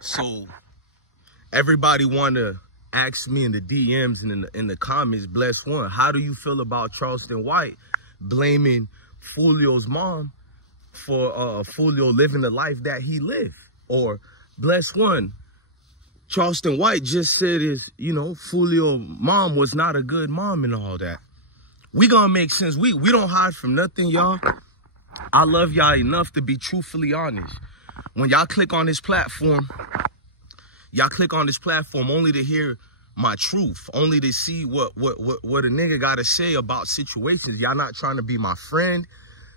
So everybody want to ask me in the DMs and in the comments, Bless One, how do you feel about Charleston White blaming Foolio's mom for Foolio living the life that he lived? Or Bless One, Charleston White just said Foolio mom was not a good mom and all that. We gonna make sense. We don't hide from nothing, y'all. I love y'all enough to be truthfully honest. When y'all click on this platform, only to hear my truth, only to see what a nigga gotta say about situations. Y'all not trying to be my friend.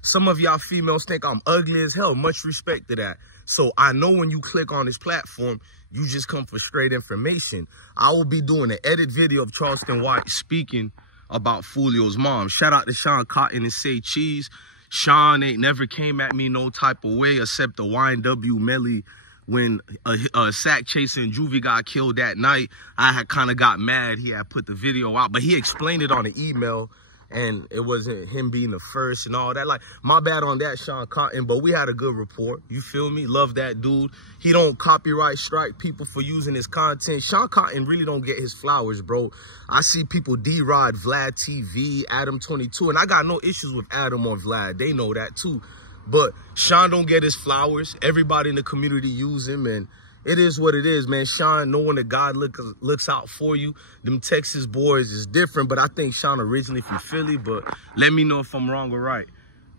Some of y'all females think I'm ugly as hell. Much respect to that. So I know when you click on this platform, you just come for straight information. I will be doing an edit video of Charleston White speaking about Foolio's mom. Shout out to Sean Cotton and Say Cheese. Sean ain't never came at me no type of way except the YNW Melly when a sack chasing Juvie got killed that night. I had kind of got mad. He had put the video out, but he explained it on the email. And it wasn't him being the first and all that. Like, my bad on that, Sean Cotton, but we had a good rapport. You feel me? Love that dude. He don't copyright strike people for using his content. Sean Cotton really don't get his flowers, bro. I see people D-Rod, Vlad TV, Adam22, and I got no issues with Adam or Vlad. They know that too. But Sean don't get his flowers. Everybody in the community use him, and it is what it is, man. Sean, knowing that God looks out for you. Them Texas boys is different, but I think Sean originally from Philly, but let me know if I'm wrong or right.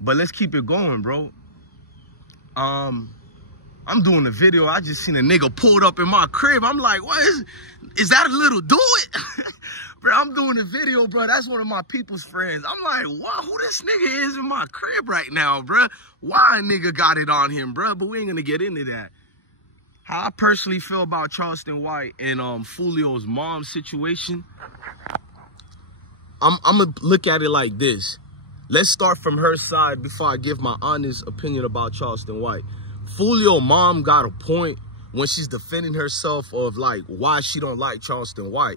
But let's keep it going, bro. I'm doing a video. I just seen a nigga pulled up in my crib. I'm like, what is that a little do it? Bro, I'm doing a video, bro. That's one of my people's friends. I'm like, what? Who this nigga is in my crib right now, bro? Why a nigga got it on him, bro? But we ain't gonna get into that. How I personally feel about Charleston White and Foolio's mom situation, I'm gonna look at it like this. Let's start from her side before I give my honest opinion about Charleston White. Foolio mom got a point when she's defending herself of like why she don't like Charleston White.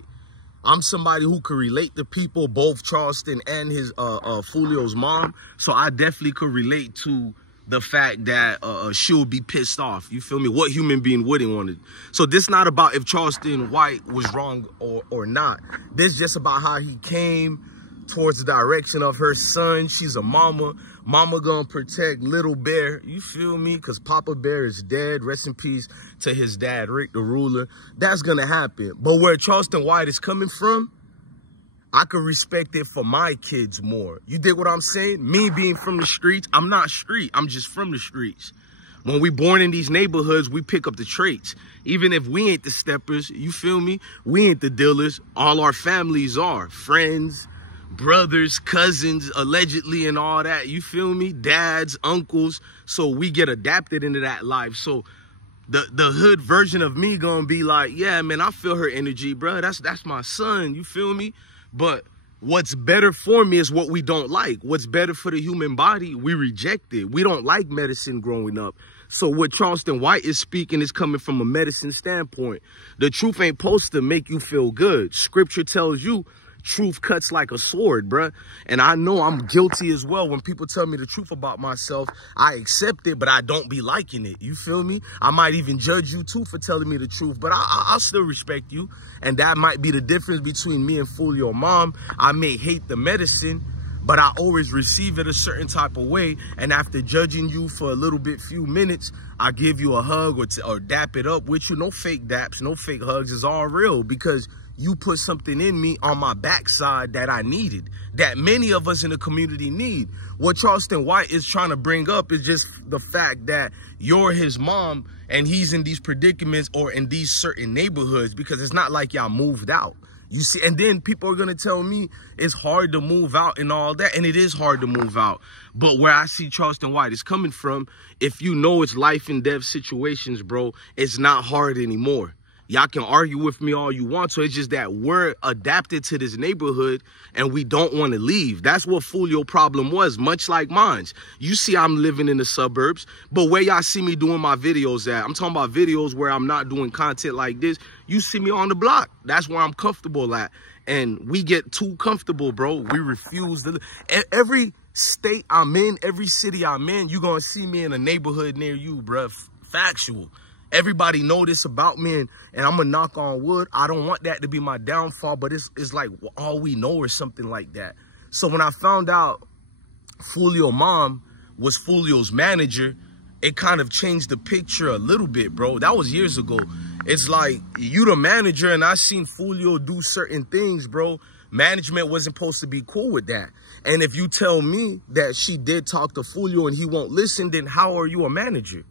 I'm somebody who could relate to people, both Charleston and his Foolio's mom, so I definitely could relate to the fact that she'll be pissed off. You feel me? What human being wouldn't want it? So this not about if Charleston White was wrong or not. This just about how he came towards the direction of her son. She's a mama. Mama gonna protect little Bear. You feel me? Because Papa Bear is dead. Rest in peace to his dad, Rick the Ruler. That's gonna happen. But where Charleston White is coming from, I could respect it for my kids more. You dig what I'm saying? Me being from the streets, I'm not street. I'm just from the streets. When we born in these neighborhoods, we pick up the traits. Even if we ain't the steppers, you feel me? We ain't the dealers. All our families are. Friends, brothers, cousins, allegedly and all that. You feel me? Dads, uncles. So we get adapted into that life. So the hood version of me gonna be like, yeah, man, I feel her energy, bro. That's my son. You feel me? But what's better for me is what we don't like. What's better for the human body, we reject it. We don't like medicine growing up. So what Charleston White is speaking is coming from a medicine standpoint. The truth ain't supposed to make you feel good. Scripture tells you truth cuts like a sword, bruh. And I know I'm guilty as well. When people tell me the truth about myself, I accept it, but I don't be liking it. You feel me? I might even judge you too for telling me the truth, but I'll still respect you. And that might be the difference between me and Foolio mom. I may hate the medicine, but I always receive it a certain type of way. And after judging you for a little bit, few minutes, I give you a hug or dap it up with you. No fake daps, no fake hugs. It's all real because you put something in me on my backside that I needed, that many of us in the community need. What Charleston White is trying to bring up is just the fact that you're his mom and he's in these predicaments or in these certain neighborhoods because it's not like y'all moved out. You see, and then people are going to tell me it's hard to move out and all that. And it is hard to move out. But where I see Charleston White is coming from, if you know it's life and death situations, bro, it's not hard anymore. Y'all can argue with me all you want. So it's just that we're adapted to this neighborhood and we don't want to leave. That's what Foolio problem was, much like mine. You see I'm living in the suburbs, but where y'all see me doing my videos at, I'm talking about videos where I'm not doing content like this. You see me on the block. That's where I'm comfortable at. And we get too comfortable, bro. We refuse to. Every state I'm in, every city I'm in, you're going to see me in a neighborhood near you, bruh. Factual. Everybody know this about me, and I'm going to knock on wood. I don't want that to be my downfall, but it's like all we know or something like that. So when I found out Foolio mom was Foolio's manager, it kind of changed the picture a little bit, bro. That was years ago. It's like, you the manager, and I seen Foolio do certain things, bro. Management wasn't supposed to be cool with that. And if you tell me that she did talk to Foolio and he won't listen, then how are you a manager?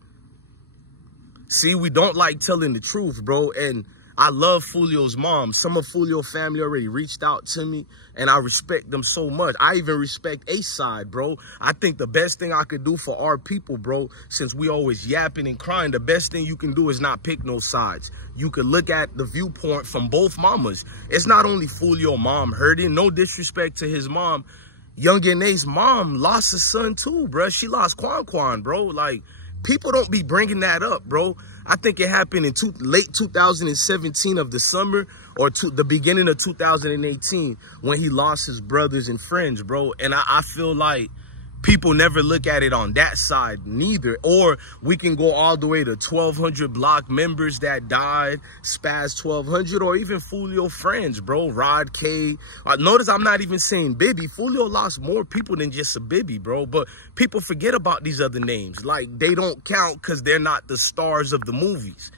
See, we don't like telling the truth, bro. And I love Foolio's mom. Some of Foolio family already reached out to me, and I respect them so much. I even respect A-side, bro. I think the best thing I could do for our people, bro, since we always yapping and crying, the best thing you can do is not pick no sides. You could look at the viewpoint from both mamas. It's not only Foolio mom hurting. No disrespect to his mom. Youngin Ace mom lost a son too, bro. She lost Quan, bro. Like, people don't be bringing that up, bro. I think it happened in late 2017 of the summer, or the beginning of 2018 when he lost his brothers and friends, bro. And I feel like people never look at it on that side neither. Or we can go all the way to 1,200 block members that died, Spaz 1,200, or even Foolio friends, bro. Rod K. Notice I'm not even saying Bibby. Foolio lost more people than just a Bibby, bro. But people forget about these other names. Like, they don't count because they're not the stars of the movies.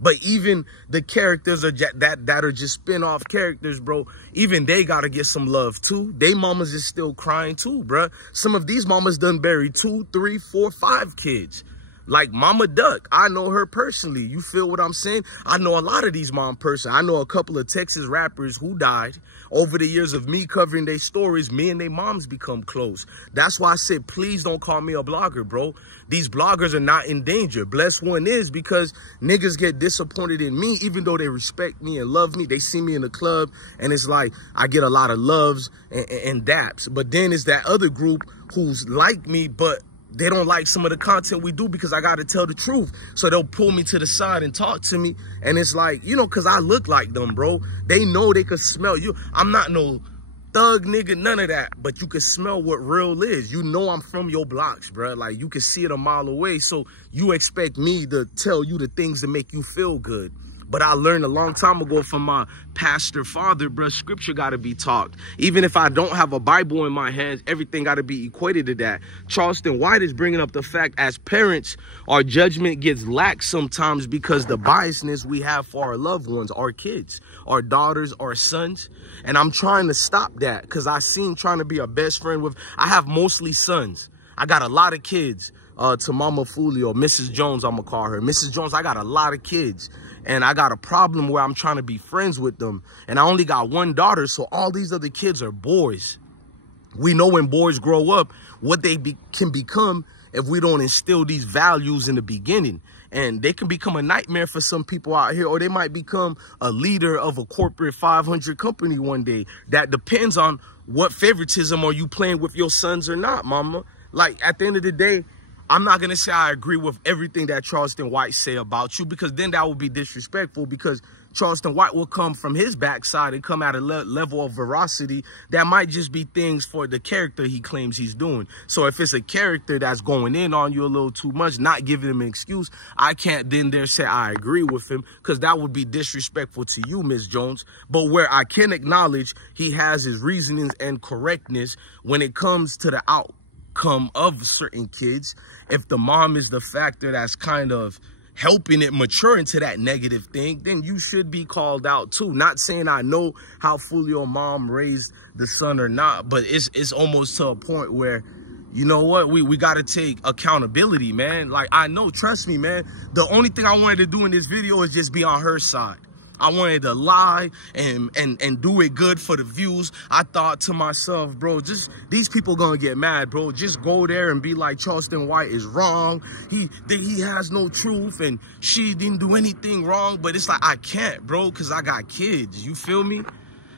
But even the characters that are just spin-off characters, bro, even they got to get some love, too. They mamas is still crying, too, bro. Some of these mamas done buried 2, 3, 4, 5 kids. Like Mama Duck, I know her personally. You feel what I'm saying? I know a lot of these mom personally. I know a couple of Texas rappers who died. Over the years of me covering their stories, me and their moms become close. That's why I said, please don't call me a blogger, bro. These bloggers are not in danger. Blessed one is, because niggas get disappointed in me, even though they respect me and love me. They see me in the club, and it's like I get a lot of loves and daps. But then it's that other group who's like me, but they don't like some of the content we do because I got to tell the truth. So they'll pull me to the side and talk to me. And it's like, you know, because I look like them, bro. They know they could smell you. I'm not no thug nigga, none of that. But you can smell what real is. You know I'm from your blocks, bro. Like, you can see it a mile away. So you expect me to tell you the things that make you feel good. But I learned a long time ago from my pastor father, bro, scripture got to be taught. Even if I don't have a Bible in my hands, everything got to be equated to that. Charleston White is bringing up the fact, as parents, our judgment gets lax sometimes because the biasness we have for our loved ones, our kids, our daughters, our sons. And I'm trying to stop that because I seen trying to be a best friend with, I have mostly sons. I got a lot of kids. To Mama Foolio, Mrs. Jones, I'm going to call her. Mrs. Jones, I got a lot of kids. And I got a problem where I'm trying to be friends with them. And I only got one daughter, so all these other kids are boys. We know when boys grow up what they can become if we don't instill these values in the beginning. And they can become a nightmare for some people out here, or they might become a leader of a corporate 500 company one day. That depends on what favoritism are you playing with your sons or not, mama. Like, at the end of the day, I'm not going to say I agree with everything that Charleston White say about you, because then that would be disrespectful, because Charleston White will come from his backside and come at a level of veracity that might just be things for the character he claims he's doing. So if it's a character that's going in on you a little too much, not giving him an excuse, I can't then there say I agree with him, because that would be disrespectful to you, Ms. Jones. But where I can acknowledge he has his reasonings and correctness when it comes to the outcome of certain kids, if the mom is the factor that's kind of helping it mature into that negative thing, then you should be called out too. Not saying I know how Foolio mom raised the son or not, but it's almost to a point where, you know what, we got to take accountability, man. Like, I know, trust me, man, the only thing I wanted to do in this video is just be on her side. I wanted to lie and do it good for the views. I thought to myself, bro, just these people gonna get mad, bro. Just go there and be like, Charleston White is wrong. He has no truth and she didn't do anything wrong. But it's like, I can't, bro, because I got kids. You feel me?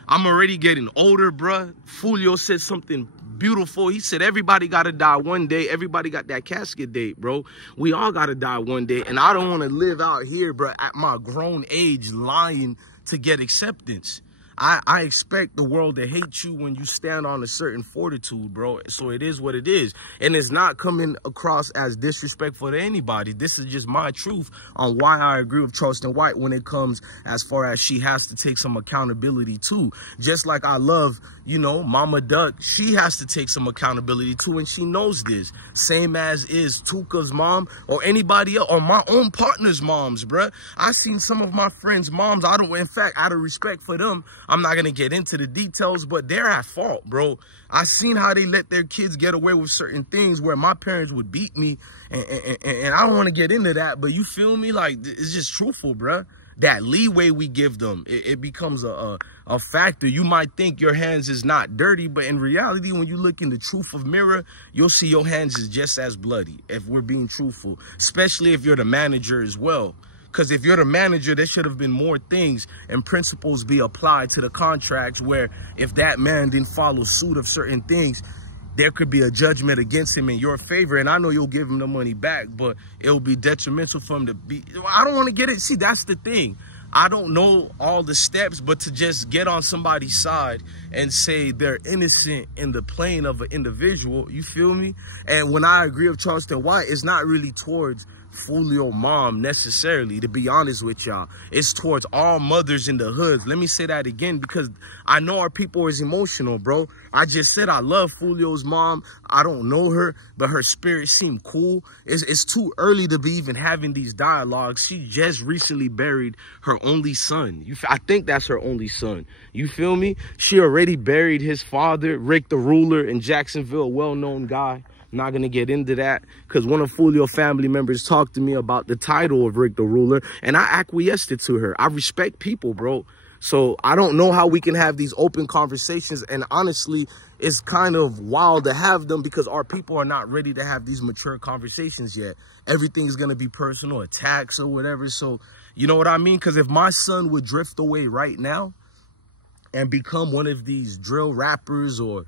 I'm already getting older, bro. Foolio said something beautiful. He said, everybody got to die one day. Everybody got that casket date, bro. We all got to die one day. And I don't want to live out here, bro, at my grown age lying to get acceptance. I expect the world to hate you when you stand on a certain fortitude, bro. So it is what it is. And it's not coming across as disrespectful to anybody. This is just my truth on why I agree with Charleston White when it comes as far as she has to take some accountability too. Just like I love, you know, Mama Duck, she has to take some accountability too, and she knows this. Same as is Tuka's mom or anybody else or my own partner's moms, bruh. I seen some of my friends' moms, in fact, out of respect for them, I'm not going to get into the details, but they're at fault, bro. I seen how they let their kids get away with certain things where my parents would beat me, and I don't want to get into that, but you feel me? Like, it's just truthful, bruh. That leeway we give them, it becomes a factor. You might think your hands is not dirty, but in reality, when you look in the truth of mirror, you'll see your hands is just as bloody, if we're being truthful, especially if you're the manager as well. Because if you're the manager, there should have been more things and principles be applied to the contracts where if that man didn't follow suit of certain things, there could be a judgment against him in your favor. And I know you'll give him the money back, but it'll be detrimental for him to be. I don't want to get it. See, that's the thing. I don't know all the steps, but to just get on somebody's side and say they're innocent in the plane of an individual, you feel me? And when I agree with Charleston White, it's not really towards Foolio mom necessarily, to be honest with y'all. It's towards all mothers in the hoods. Let me say that again, because I know our people is emotional, bro. I just said I love Foolio's mom. I don't know her, but her spirit seemed cool. It's too early to be even having these dialogues. She just recently buried her only son. I think that's her only son. You feel me? She already buried his father, Rick the Ruler in Jacksonville, a well-known guy. I'm not going to get into that because one of Foolio family members talked to me about the title of Rick the Ruler, and I acquiesced it to her. I respect people, bro. So I don't know how we can have these open conversations, and honestly, it's kind of wild to have them because our people are not ready to have these mature conversations yet. Everything's going to be personal attacks or whatever. So you know what I mean? Because if my son would drift away right now and become one of these drill rappers or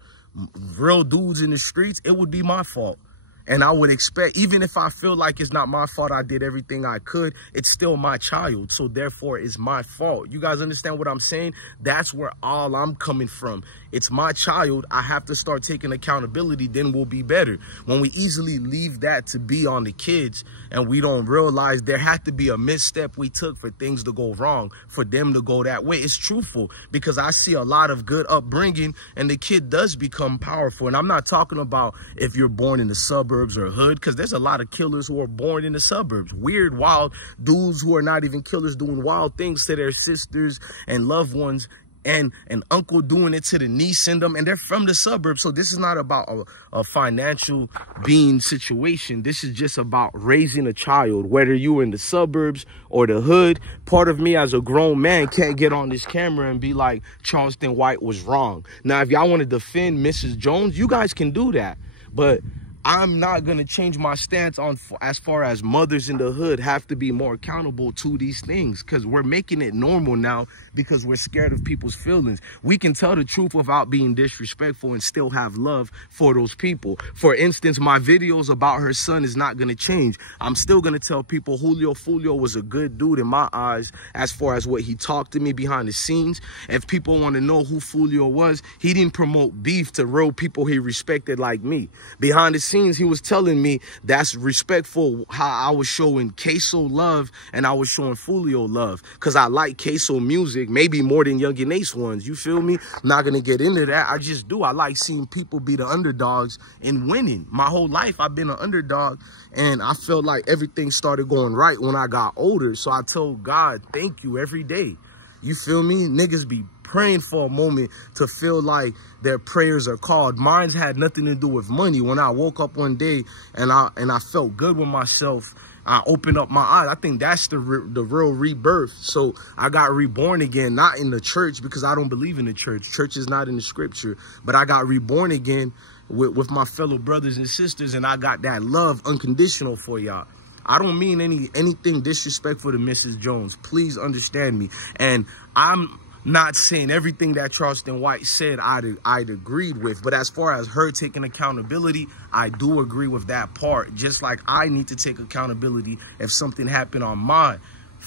real dudes in the streets, it would be my fault. And I would expect, even if I feel like it's not my fault, I did everything I could, it's still my child. So therefore, it's my fault. You guys understand what I'm saying? That's where all I'm coming from. It's my child. I have to start taking accountability. Then we'll be better. When we easily leave that to be on the kids and we don't realize there had to be a misstep we took for things to go wrong, for them to go that way. It's truthful because I see a lot of good upbringing and the kid does become powerful. And I'm not talking about if you're born in the suburbs or hood, because there's a lot of killers who are born in the suburbs. Weird, wild dudes who are not even killers doing wild things to their sisters and loved ones, and an uncle doing it to the niece in them, and they're from the suburbs. So this is not about a financial being situation. This is just about raising a child, whether you're in the suburbs or the hood. Part of me as a grown man can't get on this camera and be like, Charleston White was wrong. Now, if y'all want to defend Mrs. Jones, you guys can do that. But I'm not going to change my stance on as far as mothers in the hood have to be more accountable to these things, because we're making it normal now because we're scared of people's feelings. We can tell the truth without being disrespectful and still have love for those people. For instance, my videos about her son is not going to change. I'm still going to tell people Julio Foolio was a good dude in my eyes as far as what he talked to me behind the scenes. If people want to know who Foolio was, he didn't promote beef to real people he respected like me. Behind the scenes, he was telling me that's respectful how I was showing Queso love and I was showing Foolio love because I like Queso music, maybe more than Young and Ace ones. You feel me? I'm not going to get into that. I just do. I like seeing people be the underdogs and winning. My whole life, I've been an underdog, and I felt like everything started going right when I got older. So I told God, thank you every day. You feel me? Niggas be praying for a moment to feel like their prayers are called. Mine's had nothing to do with money. When I woke up one day and I felt good with myself, I opened up my eyes. I think that's the real rebirth. So I got reborn again, not in the church because I don't believe in the church. Church is not in the scripture. But I got reborn again with my fellow brothers and sisters, and I got that love unconditional for y'all. I don't mean anything disrespectful to Mrs. Jones. Please understand me. And I'm not saying everything that Charleston White said I'd agreed with, but as far as her taking accountability, I do agree with that part. Just like I need to take accountability if something happened on my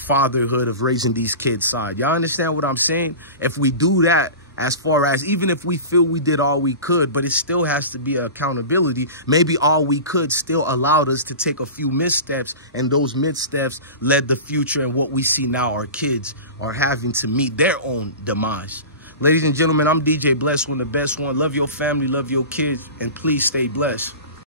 fatherhood of raising these kids side. Y'all understand what I'm saying? If we do that, as far as even if we feel we did all we could, but it still has to be accountability. Maybe all we could still allowed us to take a few missteps, and those missteps led the future, and what we see now, our kids are having to meet their own demise. Ladies and gentlemen, I'm DJ Blessed One, the best one. Love your family, love your kids, and please stay blessed.